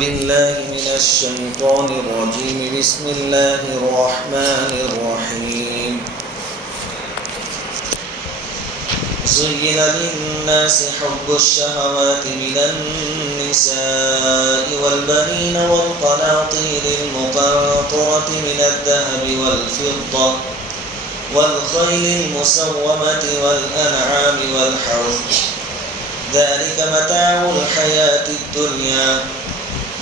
بالله من الشيطان الرجيم بسم الله الرحمن الرحيم زين للناس حب الشهوات من النساء والبنين والقناطير المقنطرة من الذهب والفضة والخيل المسومة والأنعام والحرث ذلك متاع الحياة الدنيا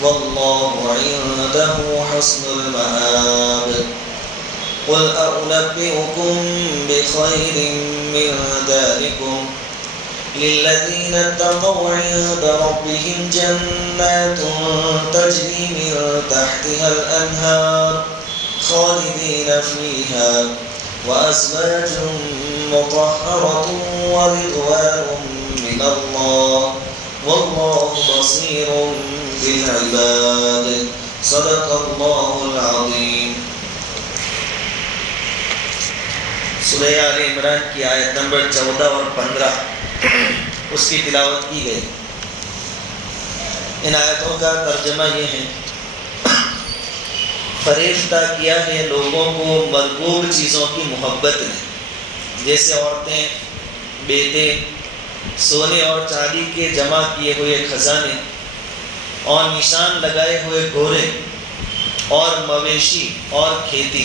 والله عنده حسن المآب قل أنبئكم بخير من ذلكم للذين اتقوا عند ربهم جنات تجري من تحتها الأنهار خالدين فيها وأزواج مطهرة ورضوان من الله والله بصير بالعباد صدق الله العظيم. سورہ آل عمران کی آیت نمبر 14 اور 15 اس کی تلاوت کی گئی. ان آیتوں کا ترجمہ یہ ہے: فریفتہ کیا ہے لوگوں کو مرغوب چیزوں کی محبت نے، جیسے عورتیں، بیٹے، سونے اور چاندی کے جمع کیے ہوئے خزانے اور نشان لگائے ہوئے گھوڑے اور مویشی اور کھیتی.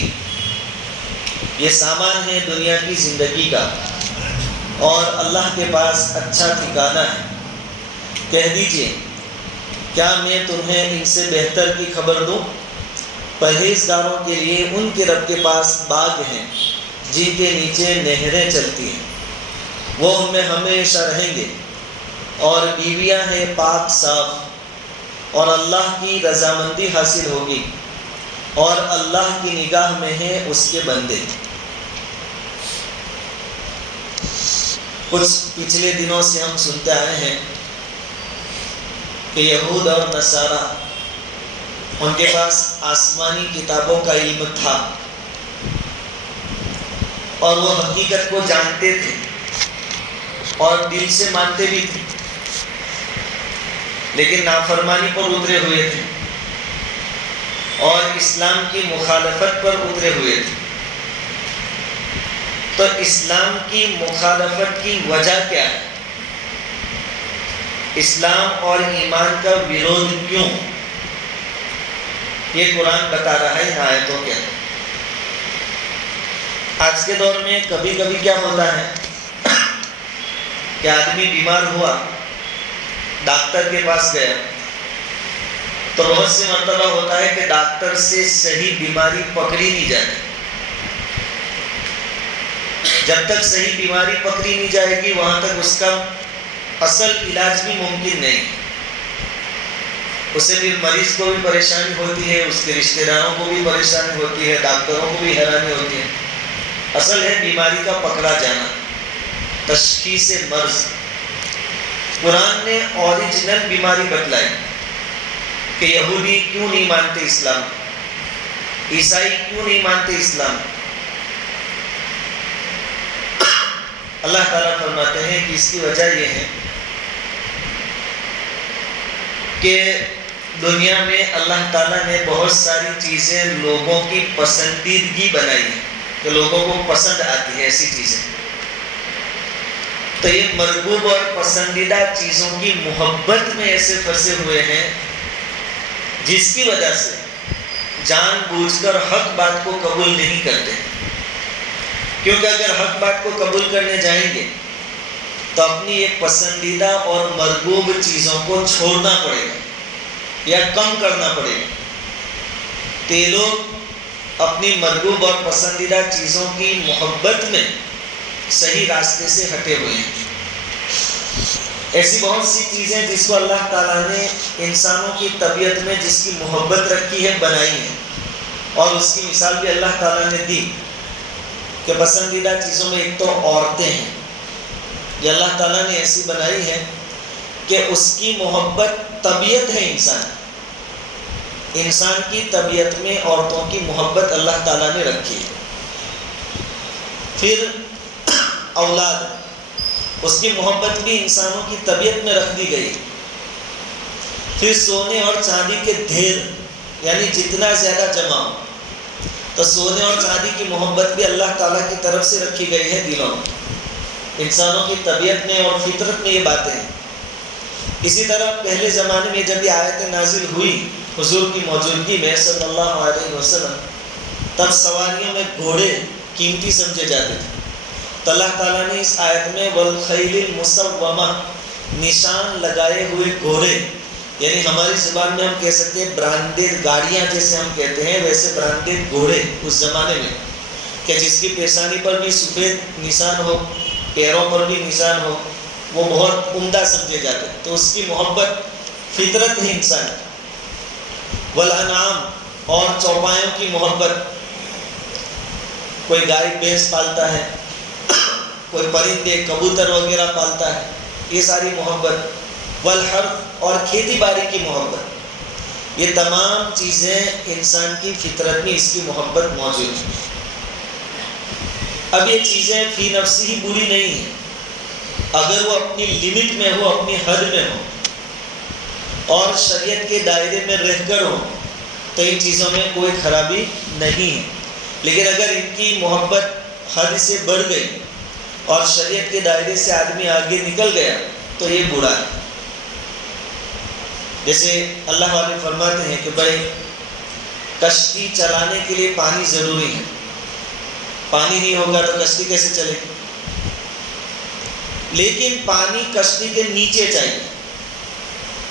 یہ سامان ہے دنیا کی زندگی کا اور اللہ کے پاس اچھا ٹھکانہ ہے. کہہ دیجئے کیا میں تمہیں ان سے بہتر کی خبر دوں؟ پرہیزگاروں کے لیے ان کے رب کے پاس باغ ہیں جن کے نیچے نہریں چلتی ہیں، وہ ان میں ہمیشہ رہیں گے، اور بیویاں ہیں پاک صاف، اور اللہ کی رضامندی حاصل ہوگی، اور اللہ کی نگاہ میں ہیں اس کے بندے. کچھ پچھلے دنوں سے ہم سنتے آئے ہیں کہ یہود اور نصارہ ان کے پاس آسمانی کتابوں کا علم تھا اور وہ حقیقت کو جانتے تھے اور دل سے مانتے بھی تھے، لیکن نافرمانی پر اترے ہوئے تھے اور اسلام کی مخالفت پر اترے ہوئے تھے. تو اسلام کی مخالفت کی وجہ کیا ہے؟ اسلام اور ایمان کا ویرودھ کیوں؟ یہ قرآن بتا رہا ہے ان آیتوں کے اندر. آج کے دور میں کبھی کبھی کیا ہوتا ہے کہ آدمی بیمار ہوا، ڈاکٹر کے پاس گیا، تو بہت سے مرتبہ ہوتا ہے کہ ڈاکٹر سے صحیح بیماری پکڑی نہیں جاتی. جب تک صحیح بیماری پکڑی نہیں جائے گی وہاں تک اس کا اصل علاج بھی ممکن نہیں. اسے پھر مریض کو بھی پریشانی ہوتی ہے، اس کے رشتہ داروں کو بھی پریشانی ہوتی ہے، ڈاکٹروں کو بھی حیرانی ہوتی ہے. اصل ہے بیماری کا پکڑا جانا، تشخیص مرض. قرآن نے اوریجنل بیماری بتلائی کہ یہودی کیوں نہیں مانتے اسلام، عیسائی کیوں نہیں مانتے اسلام. اللہ تعالیٰ فرماتے ہیں کہ اس کی وجہ یہ ہے کہ دنیا میں اللہ تعالیٰ نے بہت ساری چیزیں لوگوں کی پسندیدگی بنائی ہے کہ لوگوں کو پسند آتی ہے ایسی چیزیں. تو یہ مرغوب اور پسندیدہ چیزوں کی محبت میں ایسے پھنسے ہوئے ہیں جس کی وجہ سے جان بوجھ کر حق بات کو قبول نہیں کرتے. کیونکہ اگر حق بات کو قبول کرنے جائیں گے تو اپنی یہ پسندیدہ اور مرغوب چیزوں کو چھوڑنا پڑے گا یا کم کرنا پڑے گا. تو یہ لوگ اپنی مرغوب اور پسندیدہ چیزوں کی محبت میں صحیح راستے سے ہٹے ہوئے ہیں. ایسی بہت سی چیزیں جس کو اللہ تعالیٰ نے انسانوں کی طبیعت میں جس کی محبت رکھی ہے بنائی ہیں، اور اس کی مثال بھی اللہ تعالیٰ نے دی کہ پسندیدہ چیزوں میں ایک تو عورتیں ہیں. یہ اللہ تعالیٰ نے ایسی بنائی ہے کہ اس کی محبت طبیعت ہے. انسان کی طبیعت میں عورتوں کی محبت اللہ تعالیٰ نے رکھی ہے. پھر اولاد، اس کی محبت بھی انسانوں کی طبیعت میں رکھ دی گئی. پھر سونے اور چاندی کے ڈھیر، یعنی جتنا زیادہ جمع ہو. تو سونے اور چاندی کی محبت بھی اللہ تعالیٰ کی طرف سے رکھی گئی ہے دلوں میں. انسانوں کی طبیعت میں اور فطرت میں یہ باتیں ہیں. اسی طرح پہلے زمانے میں جب یہ آیتیں نازل ہوئی حضور کی موجودگی میں صلی اللہ علیہ وسلم، تب سواریوں میں گھوڑے قیمتی سمجھے جاتے تھے. تو اللہ تعالیٰ نے اس آیت میں والخیل المسومہ، نشان لگائے ہوئے گھوڑے، یعنی ہماری زبان میں ہم کہہ سکتے ہیں برانڈیڈ گاڑیاں جیسے ہم کہتے ہیں، ویسے برانڈیڈ گھوڑے اس زمانے میں کہ جس کی پیشانی پر بھی سفید نشان ہو، پیروں پر بھی نشان ہو، وہ بہت عمدہ سمجھے جاتے ہیں. تو اس کی محبت فطرت ہے انسان کی. والانعام، اور چوپایوں کی محبت، کوئی گائے بھینس پالتا ہے، کوئی پرندے کبوتر وغیرہ پالتا ہے، یہ ساری محبت. والحرث، اور کھیتی باڑی کی محبت، یہ تمام چیزیں انسان کی فطرت میں اس کی محبت موجود ہے. اب یہ چیزیں فی نفسی ہی بری نہیں ہیں، اگر وہ اپنی لمٹ میں ہو، اپنی حد میں ہو اور شریعت کے دائرے میں رہ کر ہو تو ان چیزوں میں کوئی خرابی نہیں ہے. لیکن اگر ان کی محبت حد سے بڑھ گئی اور شریعت کے دائرے سے آدمی آگے نکل گیا تو یہ برا ہے. جیسے اللہ والے فرماتے ہیں کہ بھائی کشتی چلانے کے لیے پانی ضروری ہے، پانی نہیں ہوگا تو کشتی کیسے چلے گی؟ لیکن پانی کشتی کے نیچے چاہیے،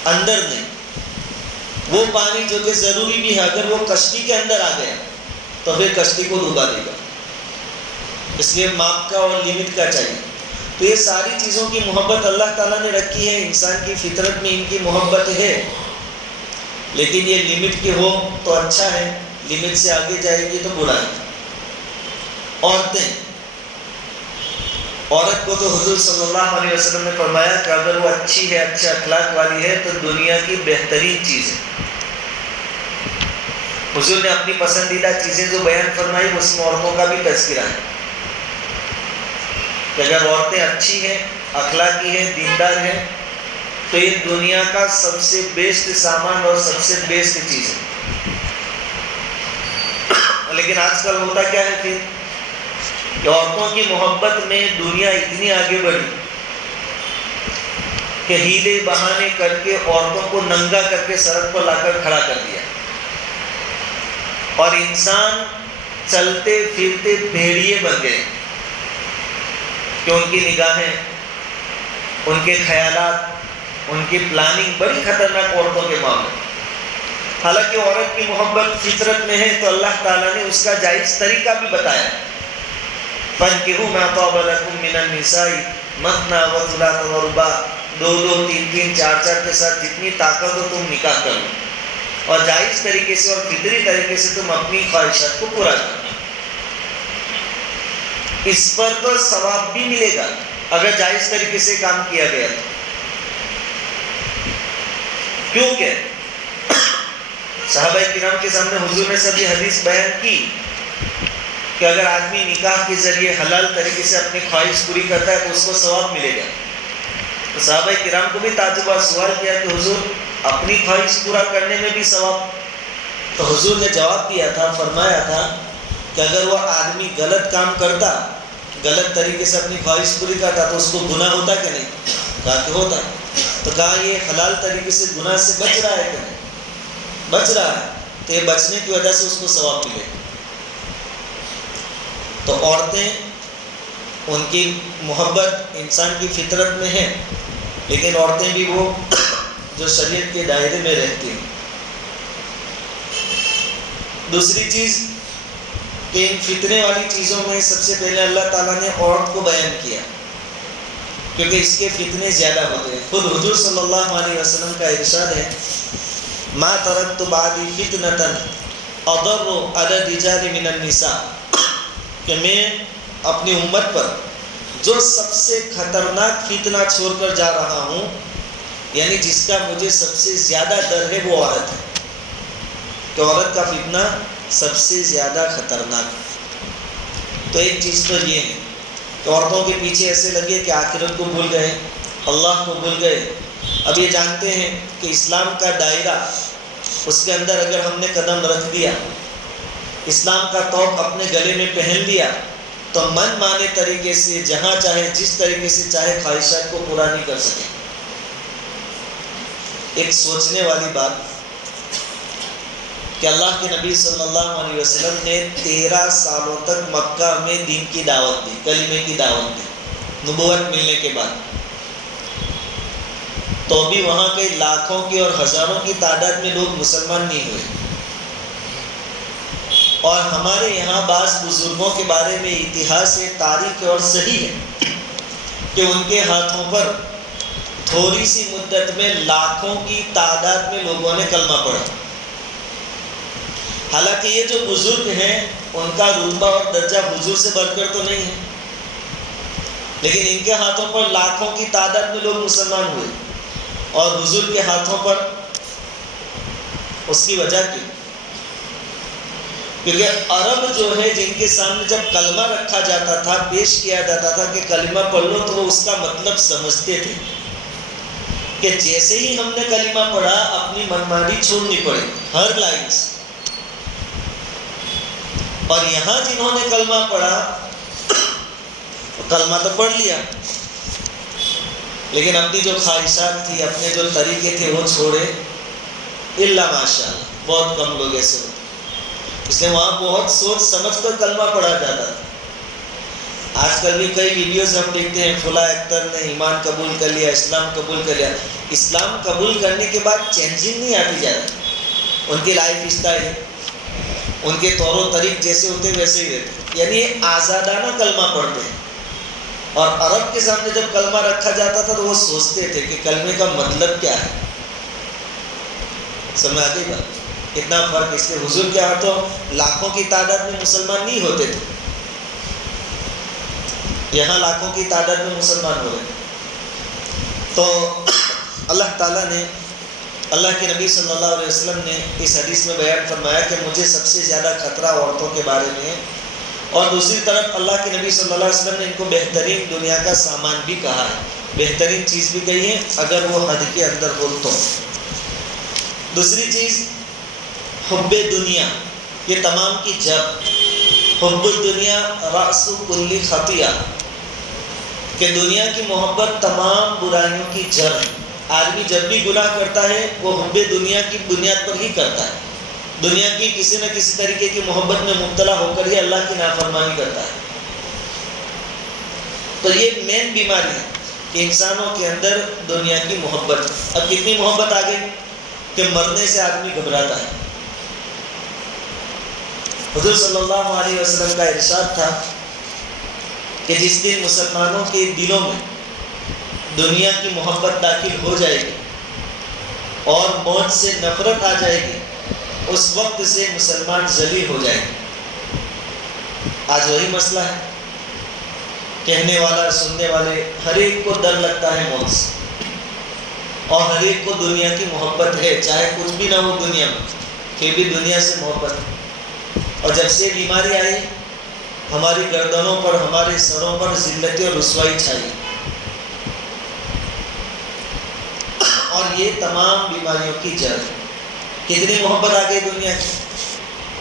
اندر نہیں. وہ پانی جو کہ ضروری بھی ہے اگر وہ کشتی کے اندر آ گیا تو پھر کشتی کو ڈوبا دے گا. اس لیے ماپ کا اور لمٹ کا چاہیے. تو یہ ساری چیزوں کی محبت اللہ تعالیٰ نے رکھی ہے، انسان کی فطرت میں ان کی محبت ہے. لیکن یہ لمٹ کی ہو تو اچھا ہے، لمٹ سے آگے جائے گی تو برا ہے. عورت کو تو حضور صلی اللہ علیہ وسلم نے فرمایا کہ اگر وہ اچھی ہے، اچھے اخلاق والی ہے تو دنیا کی بہترین چیز ہے. حضور نے اپنی پسندیدہ چیزیں جو بیان فرمائی اس میں عورتوں کا بھی تذکرہ ہے کہ اگر عورتیں اچھی ہیں، اخلاقی ہیں، دیندار ہیں تو یہ دنیا کا سب سے بیسٹ سامان اور سب سے بیسٹ چیز ہے. لیکن آج کل ہوتا کیا ہے پھر کہ عورتوں کی محبت میں دنیا اتنی آگے بڑھی کہ ہیلے بہانے کر کے عورتوں کو ننگا کر کے سڑک پر لا کر کھڑا کر دیا اور انسان چلتے پھرتے بھیڑیے بن گئے کہ ان کی نگاہیں، ان کے خیالات، ان کی پلاننگ بڑی خطرناک عورتوں کے معاملے. حالانکہ عورت کی محبت فطرت میں ہے تو اللہ تعالیٰ نے اس کا جائز طریقہ بھی بتایا. فَانْكِحُوا مَا طَابَ لَكُم مِّنَ النِّسَاءِ مَثْنَىٰ وَثُلَاثَ وَرُبَاعَ، 2 3 4 کے ساتھ جتنی طاقت ہو تم نکاح کرو اور جائز طریقے سے اور فطری طریقے سے تم اپنی خواہشات کو پورا کرو. اس پر تو ثواب بھی ملے گا اگر جائز طریقے سے کام کیا گیا تو. کیونکہ صحابہ کرام کے سامنے حضور نے سب یہ حدیث بیان کی کہ اگر آدمی نکاح کے ذریعے حلال طریقے سے اپنی خواہش پوری کرتا ہے تو اس کو ثواب ملے گا. تو صحابہ کرام کو بھی تعجب اور سوال کیا کہ حضور اپنی خواہش پورا کرنے میں بھی ثواب؟ تو حضور نے جواب دیا تھا، فرمایا تھا کہ اگر وہ آدمی غلط کام کرتا، غلط طریقے سے اپنی خواہش پوری کرتا تو اس کو گناہ ہوتا کہ نہیں؟ کہا کہ ہوتا. تو کہا یہ حلال طریقے سے گناہ سے بچ رہا ہے کہ نہیں؟ بچ رہا ہے، تو یہ بچنے کی وجہ سے اس کو ثواب ملے. تو عورتیں، ان کی محبت انسان کی فطرت میں ہے، لیکن عورتیں بھی وہ جو شریعت کے دائرے میں رہتی ہیں. دوسری چیز کہ ان فتنے والی چیزوں میں سب سے پہلے اللہ تعالیٰ نے عورت کو بیان کیا کیونکہ اس کے فتنے زیادہ ہوتے ہیں. خود حضور صلی اللہ علیہ وسلم کا ارشاد ہے ما ترکت بعدی فتنة اضر علی الرجال من النساء، کہ میں اپنی امت پر جو سب سے خطرناک فتنہ چھوڑ کر جا رہا ہوں، یعنی جس کا مجھے سب سے زیادہ ڈر ہے، وہ عورت ہے. تو عورت کا فتنہ سب سے زیادہ خطرناک. تو ایک چیز تو یہ ہے کہ عورتوں کے پیچھے ایسے لگے کہ آخرت کو بھول گئے، اللہ کو بھول گئے، اب یہ جانتے ہیں کہ اسلام کا دائرہ، اس کے اندر اگر ہم نے قدم رکھ دیا، اسلام کا توق اپنے گلے میں پہن لیا، تو من مانے طریقے سے جہاں چاہے جس طریقے سے چاہے خواہشات کو پورا نہیں کر سکے۔ ایک سوچنے والی بات کہ اللہ کے نبی صلی اللہ علیہ وسلم نے 13 سالوں تک مکہ میں دین کی دعوت دی، کلمے کی دعوت دی نبوت ملنے کے بعد، تو بھی وہاں کے لاکھوں کی اور ہزاروں کی تعداد میں لوگ مسلمان نہیں ہوئے۔ اور ہمارے یہاں بعض بزرگوں کے بارے میں اتہاس ہے، تاریخ ہے اور صحیح ہے کہ ان کے ہاتھوں پر تھوڑی سی مدت میں لاکھوں کی تعداد میں لوگوں نے کلمہ پڑھا۔ حالانکہ یہ جو بزرگ ہیں ان کا رتبہ اور درجہ حضور سے بڑھ کر تو نہیں ہے، لیکن ان کے ہاتھوں پر لاکھوں کی تعداد میں لوگ مسلمان ہوئے، اور حضور کے ہاتھوں پر اس کی وجہ کی کیونکہ عرب جو ہے جن کے سامنے جب کلمہ رکھا جاتا تھا، پیش کیا جاتا تھا کہ کلمہ پڑھ لو، تو وہ اس کا مطلب سمجھتے تھے کہ جیسے ہی ہم نے کلمہ پڑھا اپنی منمانی چھوڑنی پڑے ہر لائن سے۔ اور یہاں جنہوں نے کلمہ پڑھا، کلمہ تو پڑھ لیا لیکن اپنی جو خواہشات تھی، اپنے جو طریقے تھے وہ چھوڑے، الا ماشاء اللہ، بہت کم لوگ ایسے ہوتے، اس لیے وہاں بہت سوچ سمجھ کر کلمہ پڑھا جاتا تھا۔ آج کل بھی کئی ویڈیوز ہم دیکھتے ہیں، فلاں ایکٹر نے ایمان قبول کر لیا، اسلام قبول کر لیا۔ اسلام قبول کرنے کے بعد چینجنگ نہیں آتی جاتی، ان کی لائف اسٹائل، ان کے طور و طریق جیسے ہوتے ویسے ہی رہتے، یعنی یہ آزادانہ کلمہ پڑھتے ہیں۔ اور عرب کے سامنے جب کلمہ رکھا جاتا تھا تو وہ سوچتے تھے کہ کلمے کا مطلب کیا ہے۔ سمجھ آ گئی بات؟ اتنا فرق اس لیے حضور کے ہاتھوں لاکھوں کی تعداد میں مسلمان نہیں ہوتے تھے، یہاں لاکھوں کی تعداد میں مسلمان ہو رہے۔ تو اللہ تعالیٰ نے، اللہ کے نبی صلی اللہ علیہ وسلم نے اس حدیث میں بیان فرمایا کہ مجھے سب سے زیادہ خطرہ عورتوں کے بارے میں ہے، اور دوسری طرف اللہ کے نبی صلی اللہ علیہ وسلم نے ان کو بہترین دنیا کا سامان بھی کہا ہے، بہترین چیز بھی کہی ہے اگر وہ حد کے اندر ہو تو۔ دوسری چیز حب دنیا، یہ تمام کی جڑ، حب الدنیا رأس کل خطیہ، کہ دنیا کی محبت تمام برائیوں کی جڑ ہے۔ آدمی جب بھی گناہ کرتا ہے وہ حب دنیا کی بنیاد پر ہی کرتا ہے، دنیا کی کسی نہ کسی طریقے کی محبت میں مبتلا ہو کر ہی اللہ کی نافرمانی کرتا ہے۔ تو یہ مین بیماری ہے کہ انسانوں کے اندر دنیا کی محبت۔ اب کتنی محبت آ گئی کہ مرنے سے آدمی گھبراتا ہے۔ حضور صلی اللہ علیہ وسلم کا ارشاد تھا کہ جس دن مسلمانوں کے دلوں میں دنیا کی محبت داخل ہو جائے گی اور موت سے نفرت آ جائے گی، اس وقت سے مسلمان ذلیل ہو جائے گے۔ آج وہی مسئلہ ہے، کہنے والا سننے والے ہر ایک کو ڈر لگتا ہے موت سے، اور ہر ایک کو دنیا کی محبت ہے، چاہے کچھ بھی نہ ہو دنیا میں پھر بھی دنیا سے محبت ہے۔ اور جب سے بیماری آئی ہماری گردنوں پر، ہمارے سروں پر ذلت اور رسوائی چھائی، اور یہ تمام بیماریوں کی جڑ۔ کتنی محبت آ گئی دنیا کی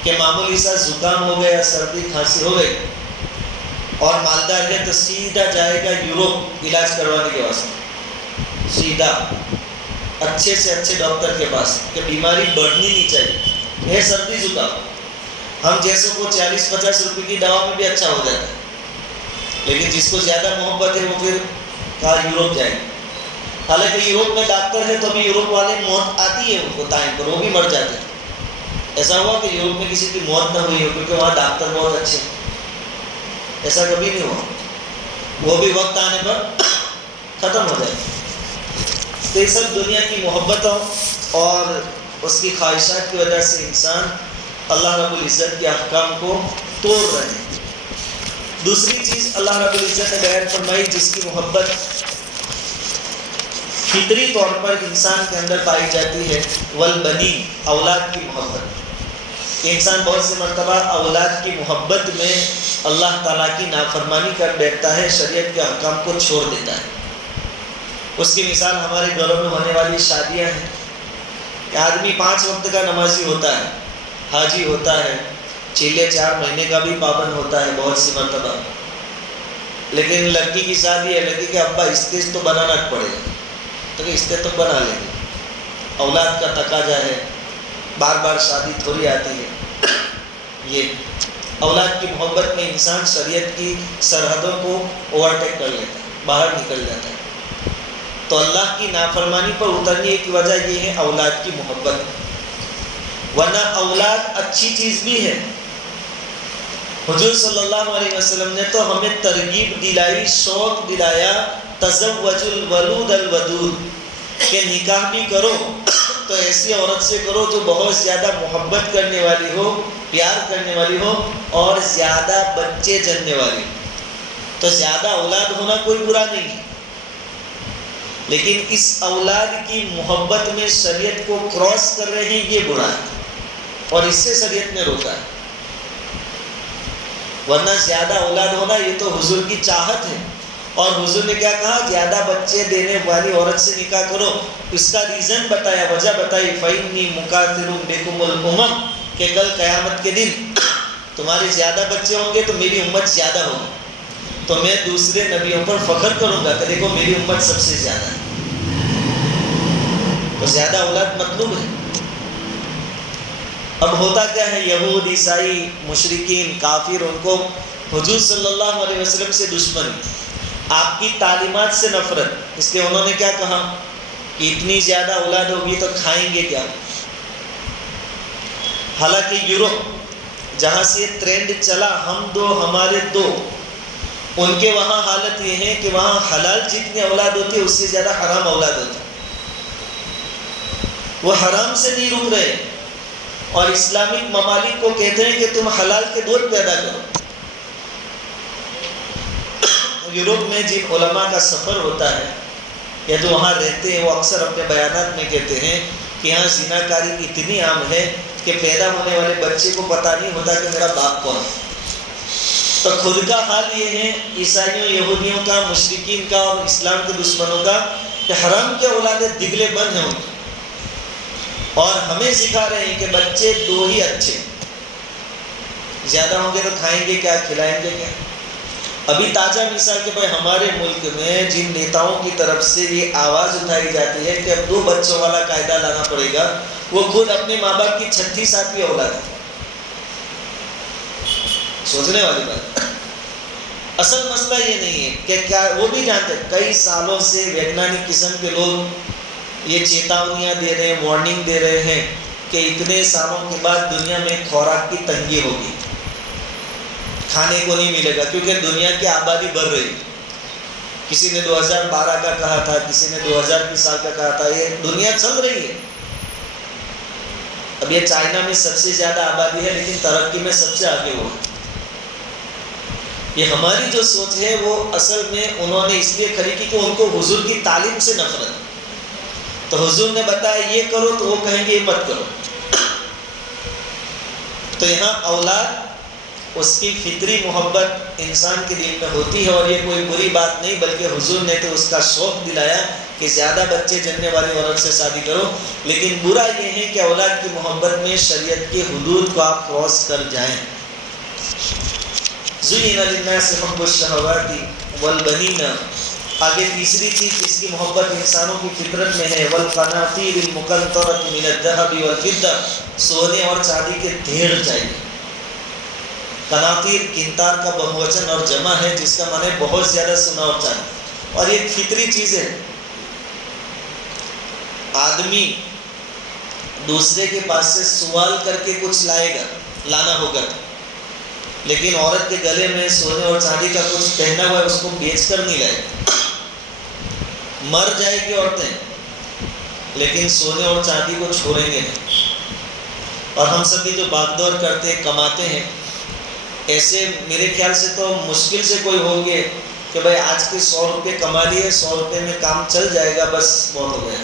کہ معمولی سا زکام ہو گیا، سردی کھانسی ہو گئی، اور مالدار ہے تو سیدھا جائے گا یوروپ علاج کروانے کے واسطے، سیدھا اچھے سے اچھے ڈاکٹر کے پاس، کہ بیماری بڑھنی نہیں چاہیے، ہے سردی زکام، ہم جیسوں کو 40-50 روپے کی دوا میں بھی اچھا ہو جاتا ہے، لیکن جس کو زیادہ محبت ہے وہ پھر کہا یوروپ جائے گا۔ حالانکہ یوروپ میں ڈاکٹر ہے تو بھی یوروپ والے موت آتی ہے ان کو ٹائم پر، وہ بھی مر جاتے ہیں۔ ایسا ہوا کہ یوروپ میں کسی کی موت نہ ہوئی ہو کیونکہ وہاں ڈاکٹر بہت اچھے ہیں؟ ایسا کبھی نہیں ہوا، وہ بھی وقت آنے پر ختم ہو جائے گا۔ تو یہ سب دنیا کی محبتوں اور اس کی خواہشات کی وجہ سے انسان اللہ رب العزت کے احکام کو توڑ رہے ہیں۔ دوسری چیز اللہ رب العزت نے بیان فرمائی جس کی محبت فطری طور پر انسان کے اندر پائی جاتی ہے، والبنین، اولاد کی محبت۔ انسان بہت سے مرتبہ اولاد کی محبت میں اللہ تعالیٰ کی نافرمانی کر بیٹھتا ہے، شریعت کے احکام کو چھوڑ دیتا ہے، اس کی مثال ہمارے گھروں میں ہونے والی شادیاں ہیں کہ آدمی 5 وقت کا نمازی ہوتا ہے، حاجی ہوتا ہے، چیلے 4 مہینے کا بھی پابند ہوتا ہے بہت سی مرتبہ، لیکن لڑکی کی شادی ہے، لڑکی کہ ابا اسٹیج تو بنانا پڑے گا، تو کہ اسٹیج تو بنا لیں گے، اولاد کا تقاضا ہے، بار بار شادی تھوڑی آتی ہے۔ یہ اولاد کی محبت میں انسان شریعت کی سرحدوں کو اوورٹیک کر لیتا ہے، باہر نکل جاتا ہے۔ تو اللہ کی نافرمانی پر اترنے کی وجہ یہ ہے اولاد کی محبت، ورنہ اولاد اچھی چیز بھی ہے۔ حضور صلی اللہ علیہ وسلم نے تو ہمیں ترغیب دلائی، شوق دلایا، تزوج الولود الودود، کہ نکاح بھی کرو تو ایسی عورت سے کرو جو بہت زیادہ محبت کرنے والی ہو، پیار کرنے والی ہو اور زیادہ بچے جننے والی ہو۔ تو زیادہ اولاد ہونا کوئی برا نہیں ہے، لیکن اس اولاد کی محبت میں شریعت کو کراس کر رہے ہیں، یہ برا ہے اور اس سے شریعت نے روکا ہے۔ ورنہ زیادہ اولاد ہونا یہ تو حضور کی چاہت ہے، اور حضور نے کیا کہا؟ زیادہ بچے دینے والی عورت سے نکاح کرو۔ اس کا ریزن بتایا، وجہ بتائی، فَإِنِّي مُكَاثِرٌ بِكُمُ الْأُمَمَ، کہ کل قیامت کے دن تمہارے زیادہ بچے ہوں گے تو میری امت زیادہ ہوگی، تو میں دوسرے نبیوں پر فخر کروں گا کہ دیکھو میری امت سب سے زیادہ ہے۔ تو زیادہ اولاد مطلوب ہے۔ اب ہوتا کیا ہے، یہود، عیسائی، مشرکین، کافر، ان کو حضور صلی اللہ علیہ وسلم سے دشمنی، آپ کی تعلیمات سے نفرت، اس لیے انہوں نے کیا کہا کہ اتنی زیادہ اولاد ہوگی تو کھائیں گے کیا؟ حالانکہ یورپ جہاں سے ٹرینڈ چلا ہم دو ہمارے دو، ان کے وہاں حالت یہ ہے کہ وہاں حلال جتنی اولاد ہوتی ہے اس سے زیادہ حرام اولاد ہوتی ہے۔ وہ حرام سے نہیں رک رہے، اور اسلامک ممالک کو کہتے ہیں کہ تم حلال کے دودھ پیدا کرو۔ یورپ میں جن علماء کا سفر ہوتا ہے یا جو وہاں رہتے ہیں، وہ اکثر اپنے بیانات میں کہتے ہیں کہ یہاں زنا کاری اتنی عام ہے کہ پیدا ہونے والے بچے کو پتہ نہیں ہوتا کہ میرا باپ کون ہے۔ تو خود کا حال یہ ہے عیسائیوں، یہودیوں کا، مشرکین کا اور اسلام کے دشمنوں کا کہ حرام کے اولادیں دگلے بند ہیں ان کے، اور ہمیں سکھا رہے ہیں کہ بچے 2 ہی اچھے، زیادہ ہوں گے تو کھائیں گے کیا، کھلائیں گے کیا۔ ابھی تازہ مثال کہ بھائی ہمارے ملک میں جن نیتاؤں کی طرف سے یہ آواز اٹھائی جاتی ہے کہ اب 2 بچوں والا قاعدہ لانا پڑے گا، وہ خود اپنے ماں باپ کی 6ٹھی 7ویں اولاد ہے۔ سوچنے والی بات۔ اصل مسئلہ یہ نہیں ہے کہ کیا وہ بھی جانتے، کئی سالوں سے ویگنانک قسم کے لوگ یہ چیتاونیاں دے رہے ہیں، وارننگ دے رہے ہیں کہ اتنے سالوں کے بعد دنیا میں خوراک کی تنگی ہوگی، کھانے کو نہیں ملے گا، کیونکہ دنیا کی آبادی بڑھ رہی ہے۔ کسی نے 2012 کا کہا تھا، کسی نے 2020 سال کا کہا تھا، یہ دنیا چل رہی ہے۔ اب یہ چائنا میں سب سے زیادہ آبادی ہے لیکن ترقی میں سب سے آگے ہوا۔ یہ ہماری جو سوچ ہے وہ اصل میں انہوں نے اس لیے کھڑی کی کہ ان کو حضور کی تعلیم سے نفرت، تو حضور نے بتایا یہ کرو تو وہ کہیں گے یہ مت کرو۔ تو یہاں اولاد اس کی فطری محبت انسان کے دل میں ہوتی ہے، اور یہ کوئی بری بات نہیں، بلکہ حضور نے تو اس کا شوق دلایا کہ زیادہ بچے جننے والی عورت سے شادی کرو۔ لیکن برا یہ ہے کہ اولاد کی محبت میں شریعت کی حدود کو آپ کراس کر جائیں۔ زُيِّنَ لِلنَّاسِ حُبُّ الشَّهَوَاتِ وَالْبَنِينَ، آگے تیسری چیز جس کی محبت انسانوں کی فطرت میں ہے، وَالْقَنَاطِيرِ الْمُقَنطَرَةِ مِنَ الذَّهَبِ وَالْفِضَّةِ، سونے اور چاندی کے ڈھیر چاہیے۔ قناطیر قنطار کا بہوچن اور جمع ہے، جس کا معنی بہت زیادہ سونا اور چاندی، اور یہ ایک فطری چیز ہے۔ آدمی دوسرے کے پاس سے سوال کر کے کچھ لائے گا، لانا ہوگا، لیکن عورت کے گلے میں سونے اور چاندی کا کچھ پہنا ہوا ہے، اس کو بیچ کر نہیں لائے گا۔ مر جائے گی عورتیں لیکن سونے اور چاندی کو چھوڑیں گے نہیں۔ اور ہم سبھی جو بھاگ دوڑ کرتے ہیں، کماتے ہیں، ایسے میرے خیال سے تو مشکل سے کوئی ہوں گے کہ بھائی آج کے 100 روپے کما لیے، 100 روپے میں کام چل جائے گا، بس بہت ہو گیا۔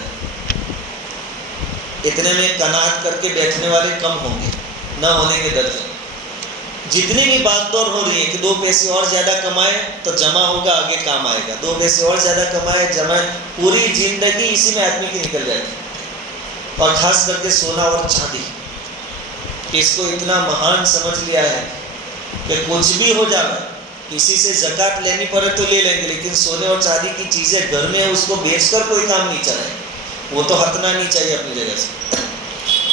اتنے میں قناعت کر کے بیٹھنے والے کم ہوں گے، نہ ہونے کے درجے۔ جتنی بھی بات دور ہو رہی ہے کہ 2 پیسے اور زیادہ کمائے تو جمع ہوگا، آگے کام آئے گا، 2 پیسے اور زیادہ کمائے جمع، پوری زندگی اسی میں آدمی کی نکل جائے گی۔ اور خاص کر کے سونا اور چاندی، کہ اس کو اتنا مہان سمجھ لیا ہے کہ کچھ بھی ہو جائے، کسی سے زکوٰۃ لینی پڑے تو لے لیں گے، لیکن سونے اور چاندی کی چیزیں گھر میں ہے، اس کو بیچ کر کوئی کام نہیں چلائے، وہ تو ہٹنا نہیں چاہیے اپنی جگہ سے۔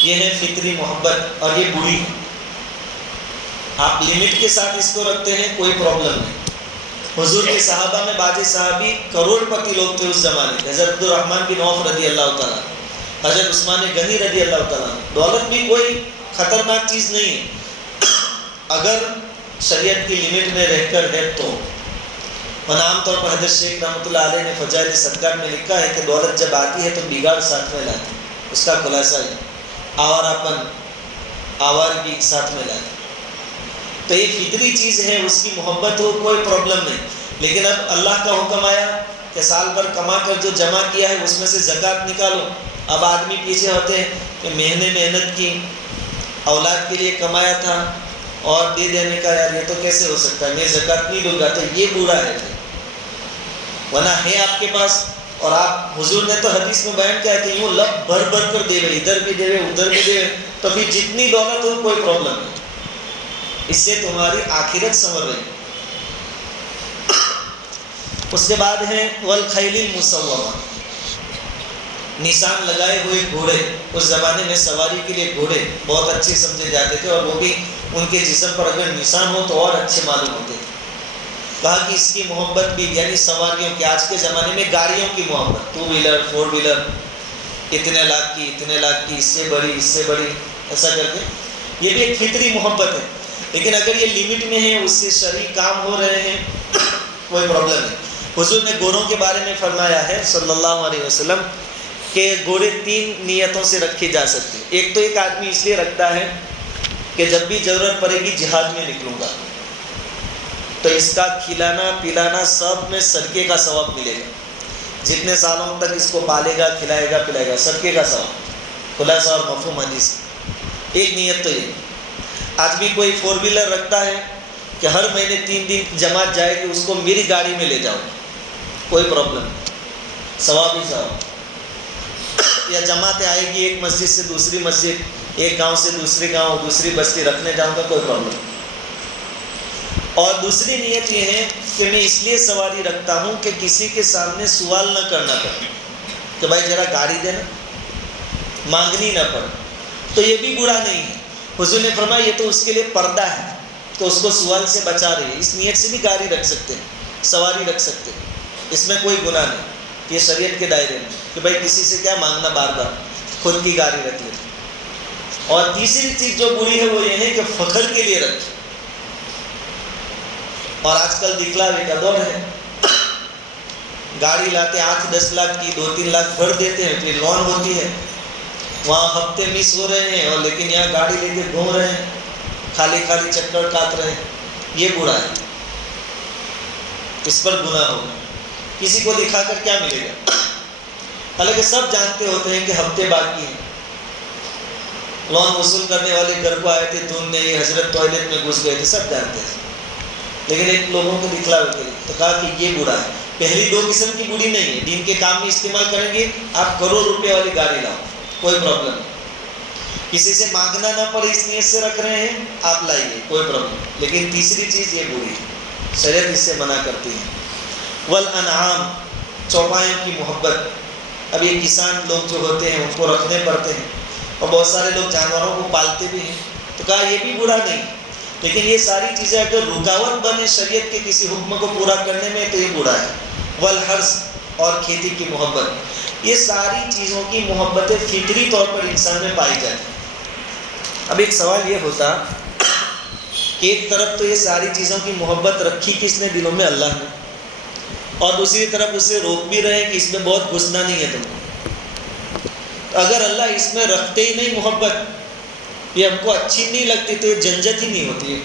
یہ ہے فطری محبت، اور یہ بری ہے۔ آپ لمٹ کے ساتھ اس کو رکھتے ہیں، کوئی پرابلم نہیں۔ حضور کے صحابہ میں بعض صحابی کروڑ پتی لوگ تھے اس زمانے کے، حضرت عبدالرحمن بن عوف رضی اللہ تعالیٰ، حضرت عثمان غنی رضی اللہ تعالیٰ۔ دولت بھی کوئی خطرناک چیز نہیں ہے اگر شریعت کی لمٹ میں رہ کر ہے تو۔ اور عام طور پر حضرت شیخ رحمۃ اللہ علیہ نے فضائل صدقات میں لکھا ہے کہ دولت جب آتی ہے تو بگاڑ ساتھ میں لاتی، اس کا خلاصہ ہے آوارہ آوارگی ساتھ میں لاتی۔ تو یہ فطری چیز ہے، اس کی محبت ہو کوئی پرابلم نہیں، لیکن اب اللہ کا حکم آیا کہ سال بھر کما کر جو جمع کیا ہے اس میں سے زکوٰۃ نکالو۔ اب آدمی پیچھے ہوتے ہیں کہ مہینے محنت کی، اولاد کے لیے کمایا تھا اور دے دینے کا، یار یہ تو کیسے ہو سکتا ہے، میں زکوٰۃ نہیں دوں گا، تو یہ برا ہے۔ ورنہ ہے آپ کے پاس، اور آپ، حضور نے تو حدیث میں بیان کیا کہ یوں لب بھر بھر کر دے گئے، ادھر بھی دے گئے ادھر بھی دے گئے، تو پھر جتنی دولت ہو کوئی پرابلم نہیں، اس سے تمہاری آخرت سنور رہی۔ اس کے بعد ہے والخیل المسومہ، نشان لگائے ہوئے گھوڑے۔ اس زمانے میں سواری کے لیے گھوڑے بہت اچھے سمجھے جاتے تھے، اور وہ بھی ان کے جسم پر اگر نشان ہو تو اور اچھے معلوم ہوتے تھے۔ کہا کہ اس کی محبت بھی، یعنی سواریوں کی، آج کے زمانے میں گاڑیوں کی محبت، 2 ویلر 4 ویلر، اتنے لاکھ کی اتنے لاکھ کی، اس سے بڑی، ایسا کر کے، یہ بھی ایک فطری محبت ہے، لیکن اگر یہ لمٹ میں ہے، اس سے شرعی کام ہو رہے ہیں، کوئی پرابلم نہیں۔ حضور نے گھوڑوں کے بارے میں فرمایا ہے صلی اللہ علیہ وسلم کہ گھوڑے 3 نیتوں سے رکھے جا سکتے ہیں۔ ایک تو ایک آدمی اس لیے رکھتا ہے کہ جب بھی ضرورت پڑے گی جہاد میں نکلوں گا تو اس کا کھلانا پلانا سب میں صدقے کا ثواب ملے گا، جتنے سالوں تک اس کو پالے گا کھلائے گا پلائے گا، صدقے کا ثواب، خلاصہ اور مفہوم حدیث۔ ایک نیت تو یہ۔ آج بھی کوئی 4 ویلر رکھتا ہے کہ ہر مہینے 3 دن جماعت جائے گی، اس کو میری گاڑی میں لے جاؤ، کوئی پرابلم نہیں، ثواب ہی ثواب۔ یا جماعتیں آئے گی ایک مسجد سے دوسری مسجد، ایک گاؤں سے دوسری گاؤں، دوسری بستی رکھنے جاؤں گا، کوئی پرابلم نہیں۔ اور دوسری نیت یہ ہے کہ میں اس لیے سواری رکھتا ہوں کہ کسی کے سامنے سوال نہ کرنا پڑے، کہ بھائی ذرا گاڑی دینا، مانگنی نہ پڑے، تو یہ بھی برا نہیں ہے۔ حضور نے فرمایا یہ تو اس کے لیے پردہ ہے، تو اس کو سوال سے بچا رہی ہے، اس نیت سے بھی گاڑی رکھ سکتے ہیں، سواری رکھ سکتے ہیں، اس میں کوئی گناہ نہیں، یہ شریعت کے دائرے میں، کہ بھائی کسی سے کیا مانگنا، بار بار خود کی گاڑی رکھ لے۔ اور تیسری چیز جو بری ہے وہ یہ ہے کہ فخر کے لیے رکھے، اور آج کل دکھلاوے کا دور ہے، گاڑی لاتے 8-10 لاکھ کی، 2-3 لاکھ بھر دیتے ہیں، پھر لون ہوتی ہے، وہاں ہفتے مس ہو رہے ہیں، اور لیکن یہاں گاڑی لے کے گھوم رہے ہیں، خالی چکر کاٹ رہے ہیں، یہ برا ہے، اس پر گناہ ہوگا۔ کسی کو دکھا کر کیا ملے گا؟ حالانکہ سب جانتے ہوتے ہیں کہ ہفتے باقی ہیں، لون وصول کرنے والے گھر کو آئے تھے، دھن میں یہ حضرت ٹوائلٹ میں گھس گئے تھے، سب جانتے ہیں، لیکن ایک لوگوں کو دکھلاوے کے لیے، تو کہا کہ یہ برا ہے۔ پہلی 2 قسم کی بری نہیں ہے، دین کے کام میں استعمال کریں گے، آپ کروڑ روپے والی گاڑی لاؤ، کوئی پرابلم نہیں، کسی سے مانگنا نہ پڑے اس نیت سے رکھ رہے ہیں، آپ لائیے، کوئی پرابلم، لیکن تیسری چیز یہ بری ہے، شریعت اس سے منع کرتی ہے۔ والانعام، چوپایوں کی محبت۔ اب یہ کسان لوگ جو ہوتے ہیں ان کو رکھنے پڑتے ہیں، اور بہت سارے لوگ جانوروں کو پالتے بھی ہیں، تو کہا یہ بھی برا نہیں، لیکن یہ ساری چیزیں اگر رکاوٹ بنے شریعت کے کسی حکم کو پورا کرنے میں تو یہ برا ہے۔ والحرث، اور کھیتی کی محبت، یہ ساری چیزوں کی محبتیں فطری طور پر انسان میں پائی جاتی ہیں۔ اب ایک سوال یہ ہوتا کہ ایک طرف تو یہ ساری چیزوں کی محبت رکھی کس نے دلوں میں؟ اللہ نے، اور دوسری طرف اسے روک بھی رہے کہ اس میں بہت گھسنا نہیں ہے تم کو۔ تو اگر اللہ اس میں رکھتے ہی نہیں محبت، یہ ہم کو اچھی نہیں لگتی، تو یہ جھنجھٹ ہی نہیں ہوتی ہے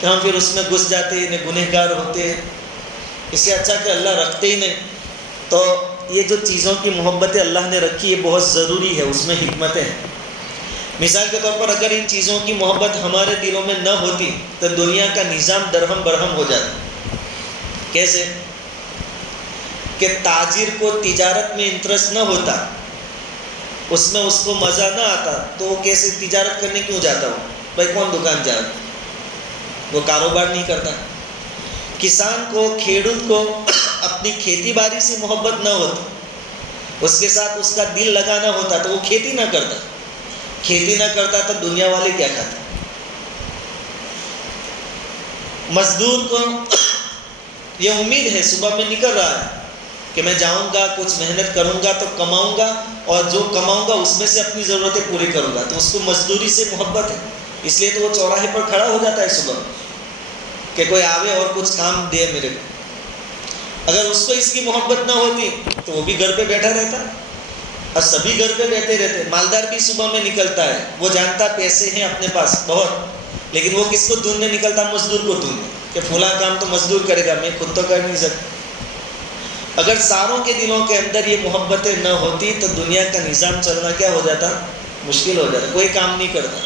کہ ہم پھر اس میں گھس جاتے ہیں، گنہگار ہوتے ہیں۔ اس سے اچھا کہ اللہ رکھتے ہی نہیں۔ تو یہ جو چیزوں کی محبتیں اللہ نے رکھی، یہ بہت ضروری ہے، اس میں حکمتیں ہیں۔ مثال کے طور پر اگر ان چیزوں کی محبت ہمارے دلوں میں نہ ہوتی تو دنیا کا نظام درہم برہم ہو جاتا۔ کیسے؟ کہ تاجر کو تجارت میں انٹرسٹ نہ ہوتا، اس میں اس کو مزہ نہ آتا، تو وہ کیسے تجارت کرنے کیوں جاتا ہو؟ بھائی کون دکان جائے؟ وہ کاروبار نہیں کرتا۔ کسان کو، کھیڑوت کو اپنی کھیتی باڑی سے محبت نہ ہوتی، اس کے ساتھ اس کا دل لگانا ہوتا تو وہ کھیتی نہ کرتا۔ کھیتی نہ کرتا تو دنیا والے کیا کھاتے؟ مزدور کو یہ امید ہے، صبح میں نکل رہا ہے کہ میں جاؤں گا، کچھ محنت کروں گا تو کماؤں گا، اور جو کماؤں گا اس میں سے اپنی ضرورتیں پوری کروں گا، تو اس کو مزدوری سے محبت ہے، اس لیے تو وہ چوراہے پر کھڑا ہو جاتا ہے صبح کہ کوئی آوے اور کچھ کام دے میرے کو۔ اگر اس کو اس کی محبت نہ ہوتی تو وہ بھی گھر پہ بیٹھا رہتا، اور سبھی گھر پہ بیٹھے رہتے۔ مالدار بھی صبح میں نکلتا ہے، وہ جانتا پیسے ہیں اپنے پاس بہت، لیکن وہ کس کو ڈھونڈنے نکلتا؟ مزدور کو ڈھونڈنے، کہ فلاں کام تو مزدور کرے گا، میں خود تو کر نہیں سکتا۔ اگر ساروں کے دلوں کے اندر یہ محبتیں نہ ہوتی تو دنیا کا نظام چلنا کیا ہو جاتا؟ مشکل ہو جاتا، کوئی کام نہیں کرتا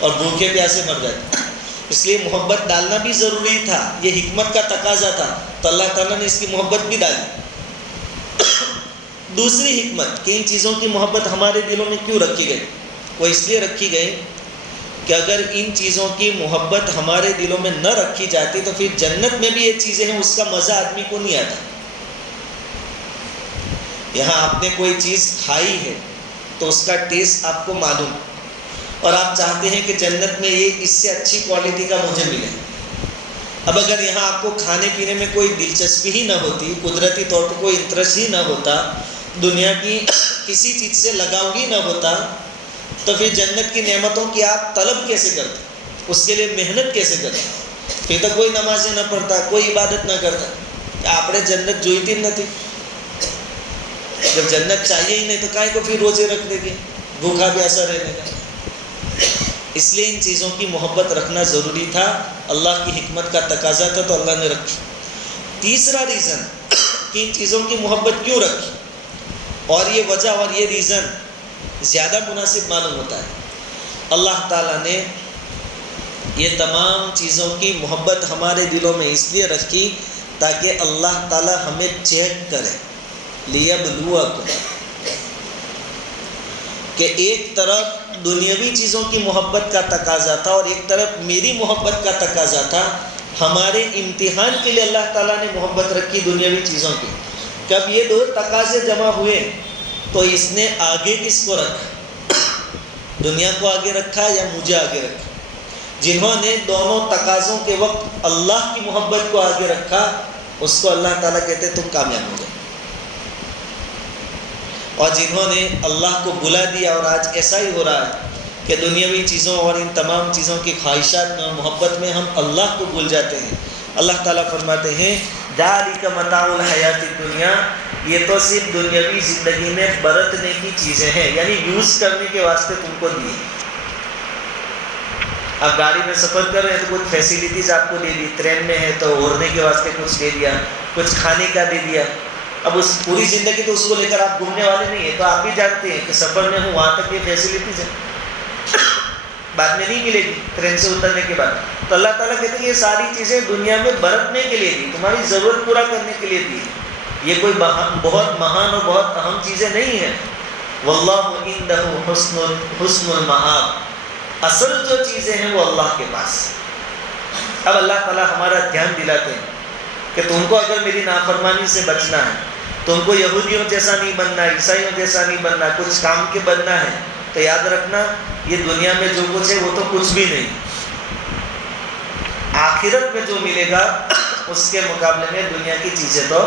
اور بھوکے پیاسے مر جاتے۔ اس لیے محبت ڈالنا بھی ضروری تھا، یہ حکمت کا تقاضا تھا، تو اللہ تعالیٰ نے اس کی محبت بھی ڈالی۔ دوسری حکمت کہ ان چیزوں کی محبت ہمارے دلوں میں کیوں رکھی گئی؟ وہ اس لیے رکھی گئی کہ اگر ان چیزوں کی محبت ہمارے دلوں میں نہ رکھی جاتی تو پھر جنت میں بھی یہ چیزیں ہیں، اس کا مزہ آدمی کو نہیں آتا۔ یہاں آپ نے کوئی چیز کھائی ہے تو اس کا ٹیسٹ آپ کو معلوم، اور آپ چاہتے ہیں کہ جنت میں یہ اس سے اچھی کوالٹی کا مجھے ملے۔ اب اگر یہاں آپ کو کھانے پینے میں کوئی دلچسپی ہی نہ ہوتی، قدرتی طور پر کوئی انٹرسٹ ہی نہ ہوتا، دنیا کی کسی چیز سے لگاؤ ہی نہ ہوتا، تو پھر جنت کی نعمتوں کی آپ طلب کیسے کرتے؟ اس کے لیے محنت کیسے کرتے؟ پھر تو کوئی نمازیں نہ پڑھتا، کوئی عبادت نہ کرتا۔ آپ نے جنت جوئی تھی نہ تھی؟ جب جنت چاہیے ہی نہیں تو کائیں کو پھر روزے رکھنے کے، بھوکا پیاسا رہنے کا؟ اس لیے ان چیزوں کی محبت رکھنا ضروری تھا، اللہ کی حکمت کا تقاضا تھا تو اللہ نے رکھی۔ تیسرا ریزن کہ ان چیزوں کی محبت کیوں رکھی، اور یہ وجہ اور یہ ریزن زیادہ مناسب معلوم ہوتا ہے۔ اللہ تعالیٰ نے یہ تمام چیزوں کی محبت ہمارے دلوں میں اس لیے رکھی تاکہ اللہ تعالیٰ ہمیں چیک کرے، لیبلوکم، کہ ایک طرف دنیاوی چیزوں کی محبت کا تقاضا تھا اور ایک طرف میری محبت کا تقاضا تھا۔ ہمارے امتحان کے لیے اللہ تعالیٰ نے محبت رکھی دنیاوی چیزوں کی۔ جب یہ دو تقاضے جمع ہوئے تو اس نے آگے کس کو رکھا؟ دنیا کو آگے رکھا یا مجھے آگے رکھا؟ جنہوں نے دونوں تقاضوں کے وقت اللہ کی محبت کو آگے رکھا، اس کو اللہ تعالیٰ کہتے ہیں تم کامیاب ہو گئے۔ اور جنہوں نے اللہ کو بلا دیا، اور آج ایسا ہی ہو رہا ہے کہ دنیاوی چیزوں اور ان تمام چیزوں کی خواہشات میں، محبت میں ہم اللہ کو بھول جاتے ہیں۔ اللہ تعالیٰ فرماتے ہیں ذالک متاع الحیات الدنیا، یہ تو صرف دنیاوی زندگی میں برتنے کی چیزیں ہیں، یعنی یوز کرنے کے واسطے تم کو دی۔ آپ گاڑی میں سفر کر رہے ہیں تو کچھ فیسیلیٹیز آپ کو دے دی، ٹرین میں ہے تو اوڑھنے کے واسطے کچھ دے دیا، کچھ کھانے کا دے دیا۔ اب اس پوری زندگی تو اس کو لے کر آپ گھومنے والے نہیں ہیں، تو آپ بھی جانتے ہیں کہ سفر میں ہوں وہاں تک یہ فیسیلیٹیز ہے، بعد میں نہیں ملے گی ٹرین سے اترنے کے بعد۔ تو اللہ تعالیٰ کہتے ہیں یہ ساری چیزیں دنیا میں برتنے کے لیے دی، تمہاری ضرورت پورا کرنے کے لیے دی، یہ کوئی بہت مہان اور بہت اہم چیزیں نہیں ہیں۔ واللہ عندہ حسن المآب، اصل جو چیزیں ہیں وہ اللہ کے پاس۔ اب اللہ تعالیٰ ہمارا دھیان دلاتے ہیں کہ تم کو اگر میری نافرمانی سے بچنا ہے، تم کو یہودیوں جیسا نہیں بننا، عیسائیوں جیسا نہیں بننا، کچھ کام کے بننا ہے، تو یاد رکھنا یہ دنیا میں جو کچھ ہے وہ تو کچھ بھی نہیں، آخرت میں جو ملے گا اس کے مقابلے میں دنیا کی چیزیں تو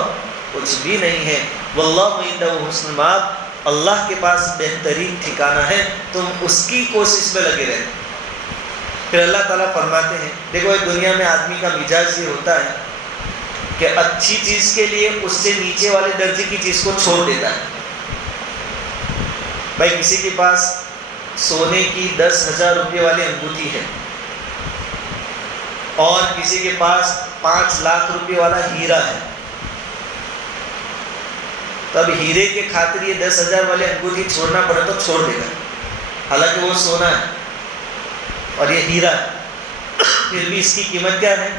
کچھ بھی نہیں ہے۔ واللہ عندہ حسن المآب، اللہ کے پاس بہترین ٹھکانہ ہے، تم اس کی کوشش میں لگے رہے۔ پھر اللہ تعالیٰ فرماتے ہیں، دیکھو دنیا میں آدمی کا مزاج یہ ہوتا ہے کہ اچھی چیز کے لیے اس سے نیچے والے درجے کی چیز کو چھوڑ دیتا ہے۔ بھائی کسی کے پاس سونے کی 10,000 روپے والی انگوٹھی ہے اور کسی کے پاس 5 لاکھ روپے والا ہیرا ہے، تب ہیرے کے خاطر یہ 10,000 والے انگوٹھی چھوڑنا پڑے تو چھوڑ دے گا، حالانکہ وہ سونا ہے اور یہ ہیرا ہے، پھر بھی اس کی قیمت کیا ہے؟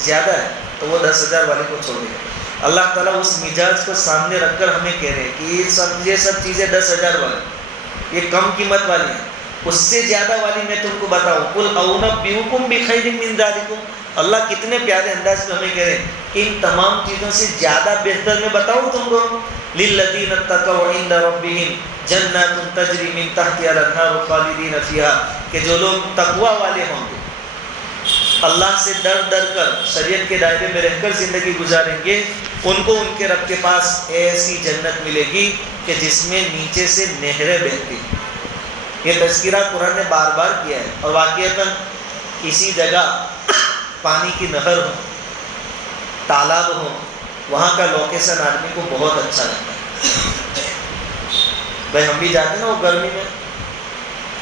زیادہ ہے، تو وہ 10,000 والے کو چھوڑ دے گا۔ اللہ تعالیٰ اس مزاج کو سامنے رکھ کر ہمیں کہہ رہے ہیں کہ یہ سب چیزیں 10,000 والی، یہ کم قیمت والی ہیں، اس سے زیادہ والی میں تم کو بتاؤں۔ قل اونبئکم بخیر من ذالکم، اللہ کتنے پیارے انداز میں ہمیں کہہ رہے ہیں کہ ان تمام چیزوں سے زیادہ بہتر میں بتاؤں تم کو۔ للذین اتقوا عند ربہم جنات تجری من تحتها الانہار خالدین فیہا، کہ جو لوگ تقوی والے ہوں گے، اللہ سے ڈر کر شریعت کے دائرے میں رہ کر زندگی گزاریں گے، ان کو ان کے رب کے پاس ایسی جنت ملے گی کہ جس میں نیچے سے نہریں بہتی ہیں۔ یہ تذکرہ قرآن نے بار بار کیا ہے، اور واقعتاً کسی جگہ پانی کی نہر ہو، تالاب ہو، وہاں کا لوکیشن آدمی کو بہت اچھا لگتا ہے۔ بھائی ہم بھی جاتے ہیں نا وہ گرمی میں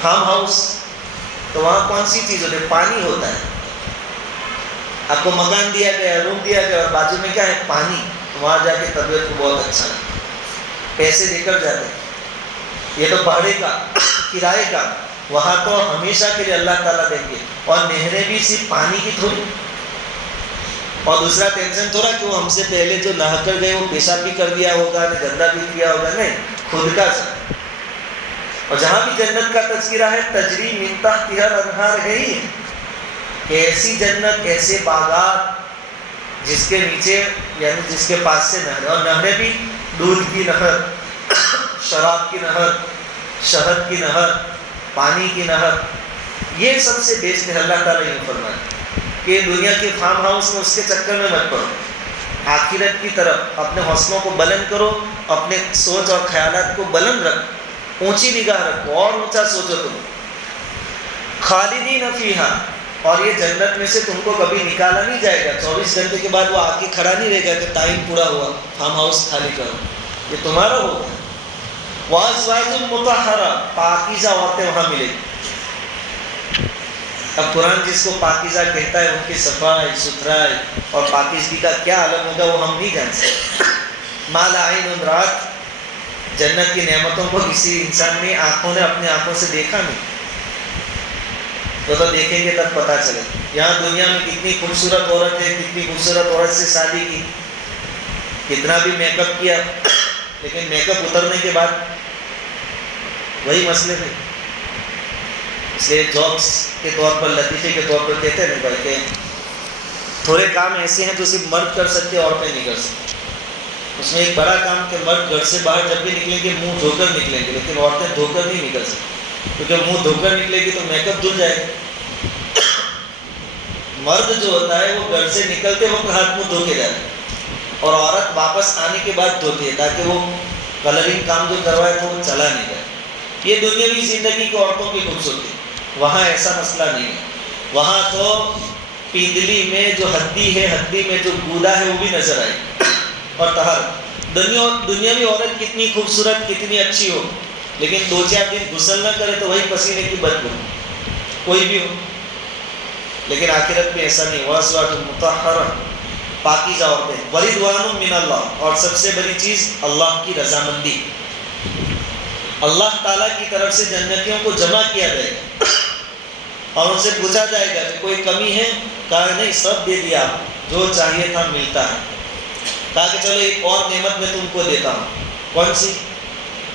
فارم ہاؤس، تو وہاں کون سی چیز ہوتی ہے؟ پانی ہوتا ہے۔ آپ کو مکان دیا گیا، روم دیا گیا، اور بازو میں کیا ہے؟ پانی۔ وہاں جا کے طبیعت کو بہت اچھا لگتا ہے، پیسے دے کر جاتے ہیں۔ یہ تو بھاڑے کا، کرائے کا، وہاں تو ہمیشہ کے لیے اللہ تعالیٰ دیں گے، اور نہریں بھی صرف پانی کی تھوڑی، اور دوسرا ٹینشن تھوڑا کہ وہ ہم سے پہلے جو نہا کر گئے وہ پیشاب بھی کر دیا ہوگا، گندا بھی کیا ہوگا، نہیں، خود کا سب۔ اور جہاں بھی جنت کا تذکرہ ہے تجری من تحتها الانہار ہے ہی، کہ ایسی جنت، ایسے باغات جس کے نیچے یعنی جس کے پاس سے نہریں، اور نہریں بھی دودھ کی نہر، شراب کی نہر، شہد کی نہر، پانی کی نہر، یہ سب سے بیسٹ ہے۔ اللہ تعالیٰ یہ فرمائے کہ دنیا کے فارم ہاؤس میں اس کے چکر میں مت پڑو، آخرت کی طرف اپنے حوصلوں کو بلند کرو، اپنے سوچ اور خیالات کو بلند رکھ، اونچی نگاہ رکھو، اور اونچا سوچو تم۔ خالدین فیہا، اور یہ جنت میں سے تم کو کبھی نکالا نہیں جائے گا، 24 گھنٹے کے بعد وہ آ کے کھڑا نہیں رہے گا کہ ٹائم پورا ہوا، فارم ہاؤس خالی کرو، یہ تمہارا ہوگا۔ وَأَزْوَاجٌ مُطَہَّرَةٌ، پاکیزہ عورتیں وہاں ملے گی۔ اب قرآن جس کو پاکیزہ کہتا ہے ان کی صفائی ستھرائی اور پاکیزگی کا کیا عالم ہوگا وہ ہم نہیں جان سکتے۔ مَا لَا عَيْنٌ رَأَتْ، جنت کی نعمتوں کو کسی انسان نے اپنے آنکھوں سے دیکھا نہیں، تو دیکھیں گے تب پتہ چلے۔ یہاں دنیا میں کتنی خوبصورت عورت ہے، کتنی خوبصورت عورت سے شادی کی، کتنا بھی میک اپ کیا، لیکن میک اپ اترنے کے بعد وہی مسئلے تھے۔ اس لیے جوکس کے طور پر، لطیفے کے طور پر کہتے ہیں بھائی کہ تھوڑے کام ایسے ہیں جو صرف مرد کر سکتے، عورتیں نہیں کر سکتی۔ اس میں ایک بڑا کام کہ مرد گھر سے باہر جب بھی نکلیں گے منہ دھو کر نکلیں گے، لیکن عورتیں دھو کر نہیں نکل سکتی، کیونکہ منہ دھو کر نکلے گی تو میک اپ دھل جائے گا۔ مرد جو ہوتا ہے وہ گھر سے نکلتے وقت ہاتھ منہ دھو کے جاتا ہے، اور عورت واپس آنے کے بعد دھوتی ہے تاکہ وہ کلرنگ کام جو کروایا تو وہ چلا نہیں جائے۔ یہ دنیاوی زندگی کی عورتوں کی خوبصورتی، وہاں ایسا مسئلہ نہیں ہے۔ وہاں تو پیندلی میں جو ہڈی ہے، ہڈی میں جو گودا ہے وہ بھی نظر آئے، اور طہارت۔ دنیاوی عورت کتنی خوبصورت، کتنی اچھی ہو، لیکن 2-4 دن غسل نہ کرے تو وہی پسینے کی بدبو، کوئی بھی ہو۔ لیکن آخرت میں ایسا نہیں۔ وَأَزْوَاجٌ مُطَہَّرَةٌ، پاکیزہ عورتیں، وَرِضْوَانٌ مِّنَ اللَّهِ، اور سب سے بڑی چیز اللہ کی رضامندی۔ اللہ تعالیٰ کی طرف سے جنتیوں کو جمع کیا جائے گا، اور ان سے پوچھا جائے گا کہ کوئی کمی ہے؟ کہا نہیں، سب دے دیا، جو چاہیے تھا ملتا ہے۔ کہا کہ چلو ایک اور نعمت میں تم کو دیتا ہوں، کون سی؟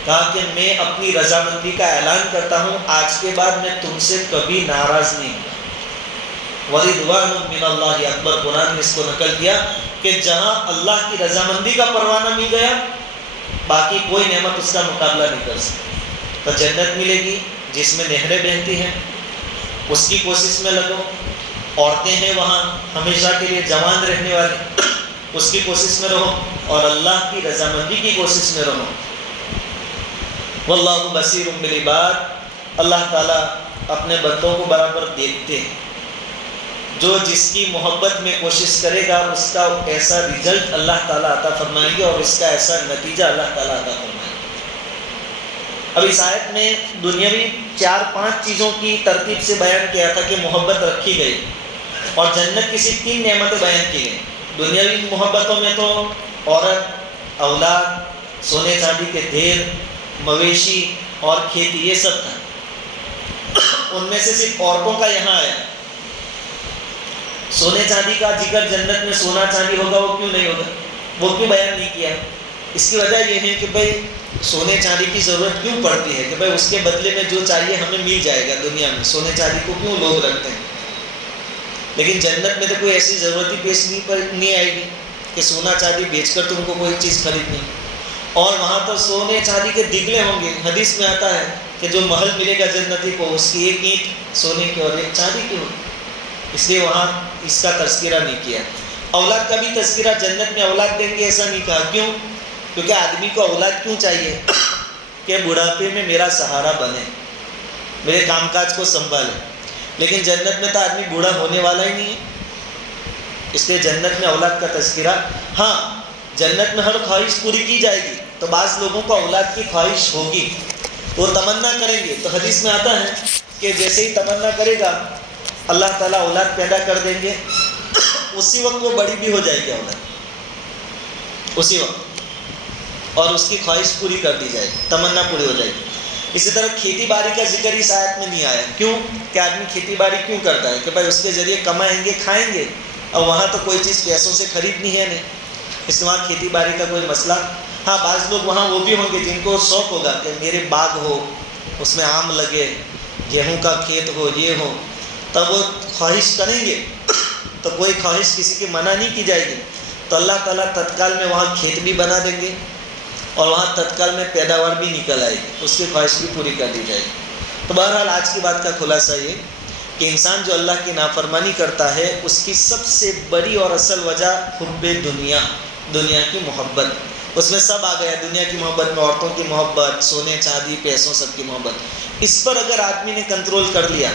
کہا کہ میں اپنی رضامندی کا اعلان کرتا ہوں، آج کے بعد میں تم سے کبھی ناراض نہیں ہوں۔ وَرِضْوَانٌ مِّنَ اللَّهِ اکبر، قرآن نے اس کو نقل کیا کہ جہاں اللہ کی رضامندی کا پروانہ مل گیا، باقی کوئی نعمت اس کا مقابلہ نہیں کر سکتی۔ تو جنت ملے گی جس میں نہریں بہتی ہیں، اس کی کوشش میں لگو۔ عورتیں ہیں وہاں ہمیشہ کے لیے جوان رہنے والی، اس کی کوشش میں رہو، اور اللہ کی رضامندی کی کوشش میں رہو۔ واللہ بصیر بالعباد، اللہ تعالیٰ اپنے بندوں کو برابر دیکھتے ہیں۔ جو جس کی محبت میں کوشش کرے گا اس کا ایسا رزلٹ اللہ تعالیٰ عطا فرمائیں گے، اور اس کا ایسا نتیجہ اللہ تعالیٰ عطا فرمائیں گے۔ اب اس آیت میں دنیاوی 4-5 چیزوں کی ترتیب سے بیان کیا تھا کہ محبت رکھی گئی، اور جنت کی صرف 3 نعمتیں بیان کی گئی۔ دنیاوی محبتوں میں تو عورت، اولاد، سونے چاندی کے ڈھیر، مویشی اور کھیتی، یہ سب تھا۔ ان میں سے صرف عورتوں کا یہاں آیا. سونے چاندی کا ذکر جنت میں سونا چاندی ہوگا وہ کیوں نہیں ہوگا, وہ کیوں بیان نہیں کیا؟ اس کی وجہ یہ ہے کہ بھائی سونے چاندی کی ضرورت کیوں پڑتی ہے کہ بھائی اس کے بدلے میں جو چاہیے ہمیں مل جائے گا دنیا میں. سونے چاندی کو کیوں لوگ رکھتے ہیں؟ لیکن جنت میں تو کوئی ایسی ضرورت ہی پیش نہیں آئے گی کہ سونا چاندی بیچ کر تم کو کوئی چیز خریدنی. اور وہاں تو سونے چاندی کے دگلے ہوں گے. حدیث میں آتا ہے کہ جو محل ملے گا جنتی کو اس کی ایک اینٹ سونے کی اور ایک چاندی کی ہوگی. اس لیے وہاں اس کا تذکرہ نہیں کیا. اولاد کا بھی تذکرہ جنت میں اولاد دیں گے ایسا نہیں کہا. کیوں؟ کیونکہ آدمی کو اولاد کیوں چاہیے کہ بڑھاپے میں میرا سہارا بنے, میرے کام کاج کو سنبھالے. لیکن جنت میں تو آدمی بوڑھا ہونے والا ہی نہیں ہے, اس لیے جنت میں اولاد کا تذکرہ. ہاں جنت میں ہر خواہش پوری کی جائے گی, تو بعض لوگوں کو اولاد کی خواہش ہوگی, وہ تمنا کریں گے. تو حدیث میں آتا ہے کہ جیسے ہی تمنا کرے گا اللہ تعالیٰ اولاد پیدا کر دیں گے, اسی وقت وہ بڑی بھی ہو جائے گی اولاد, اسی وقت, اور اس کی خواہش پوری کر دی جائے گی, تمنا پوری ہو جائے گی. اسی طرح کھیتی باڑی کا ذکر اس آیت میں نہیں آیا. کیوں کہ آدمی کھیتی باڑی کیوں کرتا ہے کہ بھائی اس کے ذریعے کمائیں گے کھائیں گے, اور وہاں تو کوئی چیز پیسوں سے خریدنی ہے نہیں, اس لیے وہاں کھیتی باڑی کا کوئی مسئلہ. ہاں بعض لوگ وہاں وہ بھی ہوں گے جن کو شوق ہوگا کہ میرے باغ ہو, اس میں آم لگے, گیہوں کا کھیت ہو, یہ ہو, تب وہ خواہش کریں گے. تو کوئی خواہش کسی کی منع نہیں کی جائے گی. تو اللہ تعالیٰ تتکال میں وہاں کھیت بھی بنا دیں گے, اور وہاں تتکال میں پیداوار بھی نکل آئے گی, اس کی خواہش بھی پوری کر دی جائے گی. تو بہرحال آج کی بات کا خلاصہ یہ کہ انسان جو اللہ کی نافرمانی کرتا ہے اس کی سب سے بڑی اور اصل وجہ حب دنیا, دنیا کی محبت. اس میں سب آ گیا, دنیا کی محبت میں عورتوں کی محبت, سونے چاندی پیسوں سب کی محبت. اس پر اگر آدمی نے کنٹرول کر لیا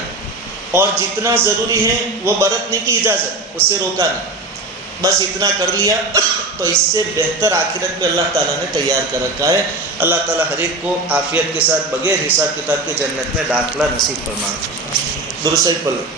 اور جتنا ضروری ہے وہ برتنے کی اجازت, اس سے روکا نہیں, بس اتنا کر لیا, تو اس سے بہتر آخرت میں اللہ تعالیٰ نے تیار کر رکھا ہے. اللہ تعالیٰ ہر ایک کو عافیت کے ساتھ بغیر حساب کتاب کے جنت میں داخلہ نصیب فرمائے. درود شریف پڑھ لو.